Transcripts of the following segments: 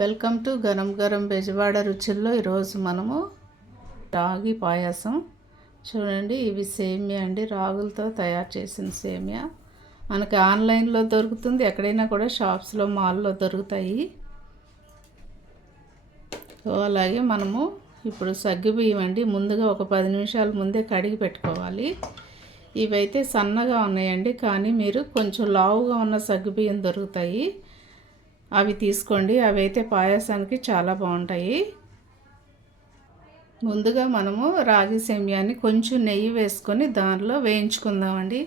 Welcome to గరం గరం బెజవాడ రుచుల్లో. ఈరోజు మనము రాగి పాయసం చూడండి. ఇవి సేమియా అండి, రాగులతో తయారు చేసిన సేమియా. మనకి ఆన్లైన్లో దొరుకుతుంది, ఎక్కడైనా కూడా షాప్స్లో మాల్లో దొరుకుతాయి. అలాగే మనము ఇప్పుడు సగ్గుబియ్యం అండి, ముందుగా ఒక 10 నిమిషాల ముందే కడిగి పెట్టుకోవాలి. ఇవైతే సన్నగా ఉన్నాయండి, కానీ మీరు కొంచెం లావుగా ఉన్న సగ్గుబియ్యం దొరుకుతాయి, అవి తీసుకోండి. అవి అయితే పాయసానికి చాలా బాగుంటాయి. ముందుగా మనము రాగి సేమియాని కొంచెం నెయ్యి వేసుకొని దానిలో వేయించుకుందామండి.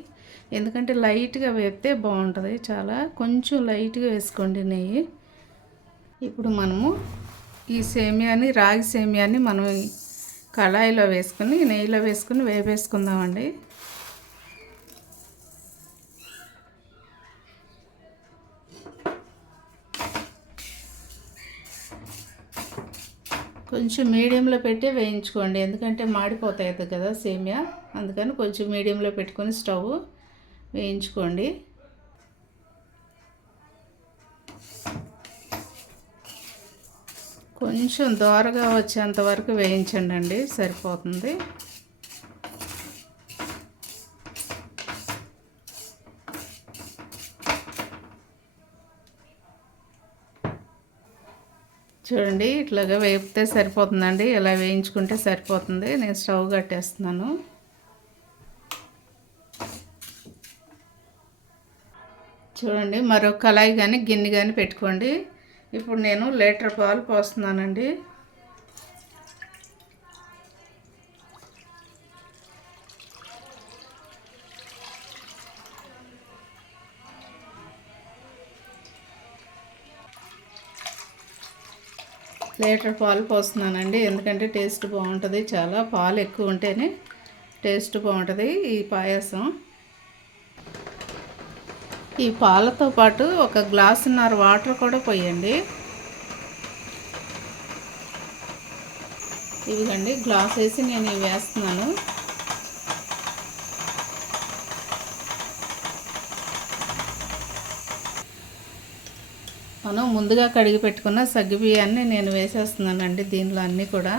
ఎందుకంటే లైట్గా వేపితే బాగుంటుంది, చాలా కొంచెం లైట్గా వేసుకోండి నెయ్యి. ఇప్పుడు మనము ఈ సేమియాని, రాగి సేమియాని మనం కళాయిలో వేసుకొని నెయ్యిలో వేసుకొని వేపేసుకుందామండి. కొంచెం మీడియంలో పెట్టి వేయించుకోండి, ఎందుకంటే మాడిపోతాయి కదా సేమియా, అందుకని కొంచెం మీడియంలో పెట్టుకొని స్టవ్ వేయించుకోండి. కొంచెం దోరగా వచ్చేంత వరకు వేయించండి అండి, సరిపోతుంది. చూడండి, ఇట్లాగా వేపితే సరిపోతుందండి, ఇలా వేయించుకుంటే సరిపోతుంది. నేను స్టవ్ కట్టేస్తున్నాను. చూడండి, మరొక కళాయి కానీ గిన్నె కానీ పెట్టుకోండి. ఇప్పుడు నేను 1 లీటర్ పాలు పోస్తున్నానండి. లీటర్ పాలు పోస్తున్నానండి, ఎందుకంటే టేస్ట్ బాగుంటుంది. చాలా పాలు ఎక్కువ ఉంటేనే టేస్ట్ బాగుంటుంది ఈ పాయసం. ఈ పాలతో పాటు 1 గ్లాసున్నర వాటర్ కూడా పోయండి. ఇవిగండి, గ్లాస్ వేసి నేను ఇవి వేస్తున్నాను. మనం ముందుగా కడిగి పెట్టుకున్న సగ్గుబియ్యాన్ని నేను వేసేస్తున్నానండి దీనిలో అన్నీ కూడా.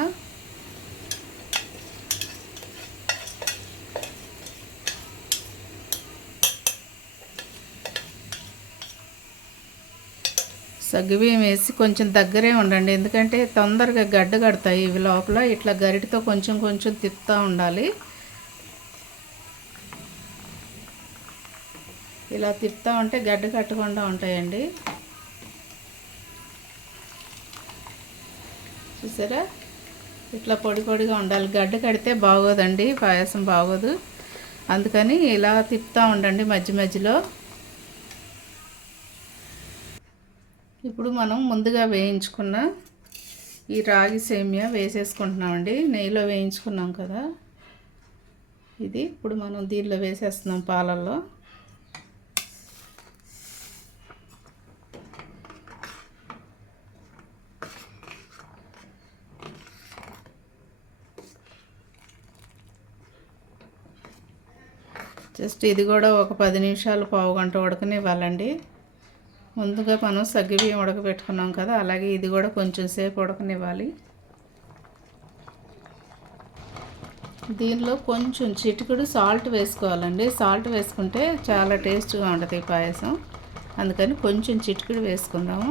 సగ్గుబియ్యం వేసి కొంచెం దగ్గరే ఉండండి, ఎందుకంటే తొందరగా గడ్డ కడతాయి ఇవి లోపల. ఇట్లా గరిటితో కొంచెం కొంచెం తిప్పుతూ ఉండాలి. ఇలా తిప్పుతూ ఉంటే గడ్డ కట్టకుండా ఉంటాయండి. చూసారా, ఇట్లా పొడి పొడిగా ఉండాలి. గడ్డ కడితే బాగోదండి, పాయసం బాగోదు. అందుకని ఇలా తిప్పుతూ ఉండండి మధ్య మధ్యలో. ఇప్పుడు మనం ముందుగా వేయించుకున్న ఈ రాగి సేమియా వేసేసుకుంటున్నామండి. నెయ్యిలో వేయించుకున్నాం కదా ఇది, ఇప్పుడు మనం దీనిలో వేసేస్తున్నాం పాలల్లో. జస్ట్ ఇది కూడా ఒక 10 నిమిషాలు, పావు గంట ఉడకనివ్వాలండి. ముందుగా మనం సగ్గుబియ్యం ఉడకబెట్టుకున్నాం కదా, అలాగే ఇది కూడా కొంచెం సేపు ఉడకనివ్వాలి. దీనిలో కొంచెం చిటికెడు సాల్ట్ వేసుకోవాలండి. సాల్ట్ వేసుకుంటే చాలా టేస్ట్గా ఉంటుంది ఈ పాయసం, అందుకని కొంచెం చిటికెడు వేసుకుందాము.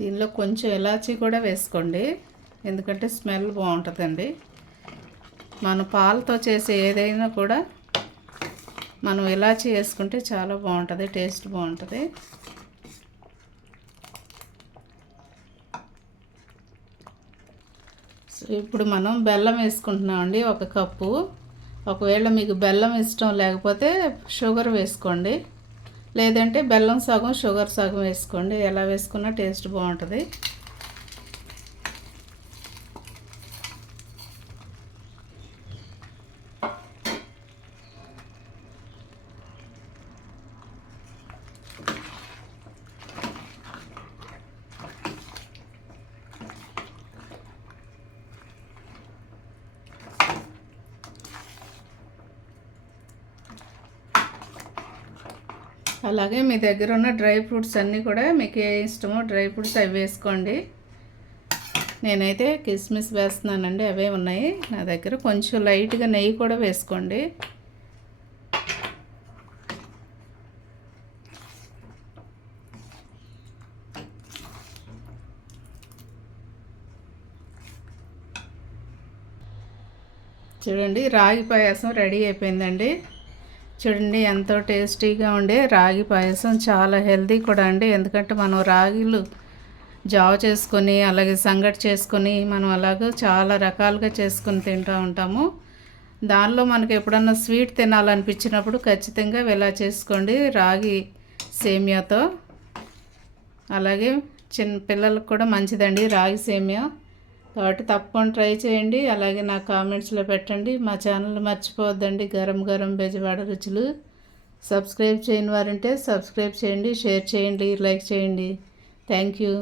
దీనిలో కొంచెం ఇలాచీ కూడా వేసుకోండి, ఎందుకంటే స్మెల్ బాగుంటుందండి. మన పాలతో చేసే ఏదైనా కూడా మనం ఇలాచీ వేసుకుంటే చాలా బాగుంటుంది, టేస్ట్ బాగుంటుంది. సో ఇప్పుడు మనం బెల్లం వేసుకుంటున్నామండి, 1 కప్పు. ఒకవేళ మీకు బెల్లం ఇష్టం లేకపోతే షుగర్ వేసుకోండి, లేదంటే బెల్లం సగం షుగర్ సగం వేసుకోండి. ఎలా వేసుకున్నా టేస్ట్ బాగుంటుంది. అలాగే మీ దగ్గర ఉన్న డ్రై ఫ్రూట్స్ అన్నీ కూడా మీకు ఏ ఇష్టమో డ్రై ఫ్రూట్స్ అవి వేసుకోండి. నేనైతే కిస్మిస్ వేస్తున్నానండి, అవే ఉన్నాయి నా దగ్గర. కొంచెం లైట్గా నెయ్యి కూడా వేసుకోండి. చూడండి, రాగి పాయసం రెడీ అయిపోయిందండి. చూడండి ఎంతో టేస్టీగా ఉండే రాగి పాయసం, చాలా హెల్తీ కూడా అండి. ఎందుకంటే మనం రాగిలు జావ చేసుకొని అలాగే సంగటి చేసుకొని మనం అలాగ చాలా రకాలుగా చేసుకొని తింటూ ఉంటాము. దానిలో మనకి ఎప్పుడన్నా స్వీట్ తినాలనిపించినప్పుడు ఖచ్చితంగా ఇలా చేసుకోండి రాగి సేమియాతో. అలాగే చిన్న పిల్లలకు కూడా మంచిదండి రాగి సేమియా, కాబట్టి తప్పకుండా ట్రై చేయండి. అలాగే నా కామెంట్స్లో పెట్టండి. మా ఛానల్ మర్చిపోవద్దండి, గరం గరం బెజవాడ రుచులు. సబ్స్క్రైబ్ చేయని వారంటే సబ్స్క్రైబ్ చేయండి, షేర్ చేయండి, లైక్ చేయండి. Thank you.